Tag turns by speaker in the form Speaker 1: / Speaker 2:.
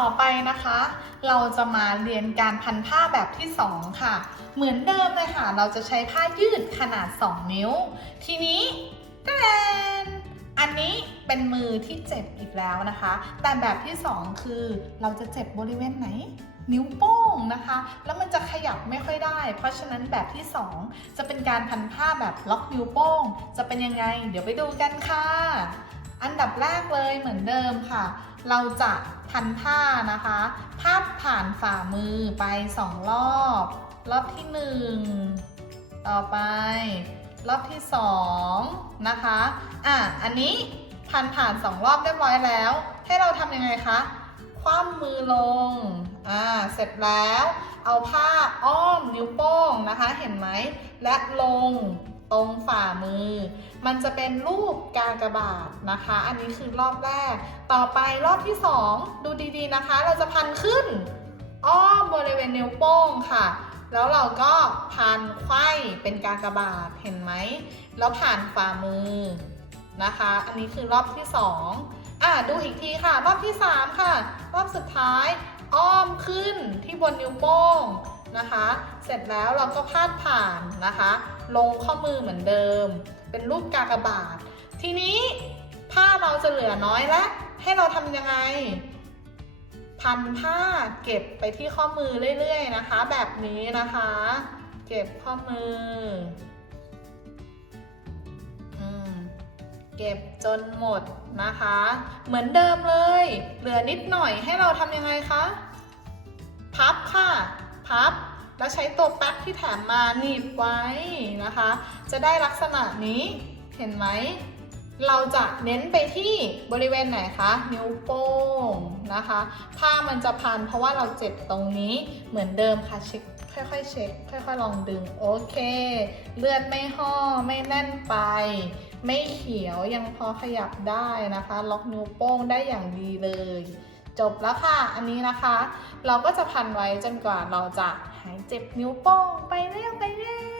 Speaker 1: ต่อไปนะคะ เราจะมาเรียนการพันผ้าแบบที่ 2 ค่ะ เหมือนเดิมเลยค่ะ เราจะใช้ผ้ายืดขนาด 2 นิ้ว ทีนี้แตนอันนี้เป็นมือที่เจ็บอีกแล้วนะคะ แต่แบบที่ 2 คือเราจะเจ็บบริเวณไหน นิ้วโป้งนะคะ แล้วมันจะขยับไม่ค่อยได้ เพราะฉะนั้นแบบที่ 2 จะเป็นการพันผ้าแบบล็อกนิ้วโป้ง จะเป็นยังไง เดี๋ยวไปดูกันค่ะ อันดับแรกเลยเหมือนเดิมค่ะ เราจะพันผ้านะคะ พาดผ่านฝ่ามือไปสองรอบ รอบที่หนึ่งต่อไป รอบที่สองนะคะ อะ อันนี้พันผ่านสองรอบเรียบร้อยแล้ว ให้เราทำยังไงคะ คว่ำมือลง อ่า เสร็จแล้ว เอาผ้าอ้อมนิ้วโป้งนะคะ เห็นไหม และลง ตรงฝ่ามือ มันจะเป็นรูปกากบาทนะคะ อันนี้คือรอบแรก ต่อไปรอบที่ 2 ดูดีๆนะคะ เราจะพันขึ้น อ้อมบริเวณนิ้วโป้งค่ะ แล้วเราก็พันไข้เป็นกากบาทเห็นไหม แล้วผ่านฝ่ามือนะคะ อันนี้คือรอบที่ 2อะดูอีกทีค่ะ รอบที่ 3 ค่ะ รอบสุดท้าย อ้อมขึ้นที่บนนิ้วโป้ง นะคะ เสร็จแล้วเราก็พาดผ่านนะคะ ลงข้อมือเหมือนเดิม เป็นรูปกากบาท ทีนี้ผ้าเราจะเหลือน้อยแล้วให้เราทำยังไง พันผ้าเก็บไปที่ข้อมือเรื่อยๆนะคะ แบบนี้นะคะ เก็บข้อมืออืมเก็บจนหมดนะคะ เหมือนเดิมเลย เหลือนิดหน่อยให้เราทำยังไงคะ พับค่ะ พับ แล้วใช้ตัวแป๊บที่แถมมาหนีบไว้นะคะ จะได้ลักษณะนี้เห็นไหม เราจะเน้นไปที่บริเวณไหนคะ นิ้วโป้งนะคะ ผ้ามันจะพันเพราะว่าเราเจ็บตรงนี้เหมือนเดิมค่ะเช็คค่อยๆเช็คค่อยๆลองดึงโอเค เลือดไม่ห่อไม่แน่นไป ไม่เขียวยังพอขยับได้นะคะ ล็อกนิ้วโป้งได้อย่างดีเลย จบแล้วค่ะ อันนี้นะคะ เราก็จะพันไว้จนกว่าเราจะหายเจ็บนิ้วโป้งไปเรื่อยไปเรื่อย